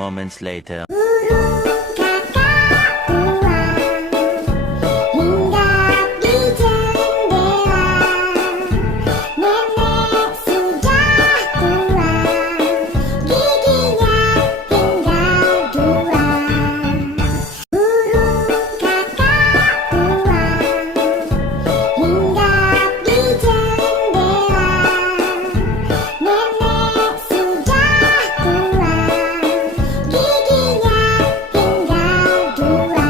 moments later. Burung kakak tua hinggap di jendela. Nenek sudah tua, giginya tinggal dua. Burung kakak tua hinggap di jendela. Nenek sudah tua, giginya tinggal dua.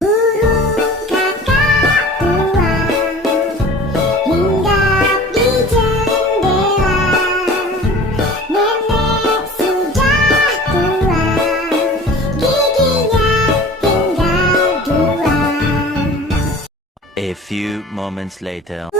Burung kakak tua hinggap di jendela. Nenek sudah tua, giginya tinggal dua. A few moments later.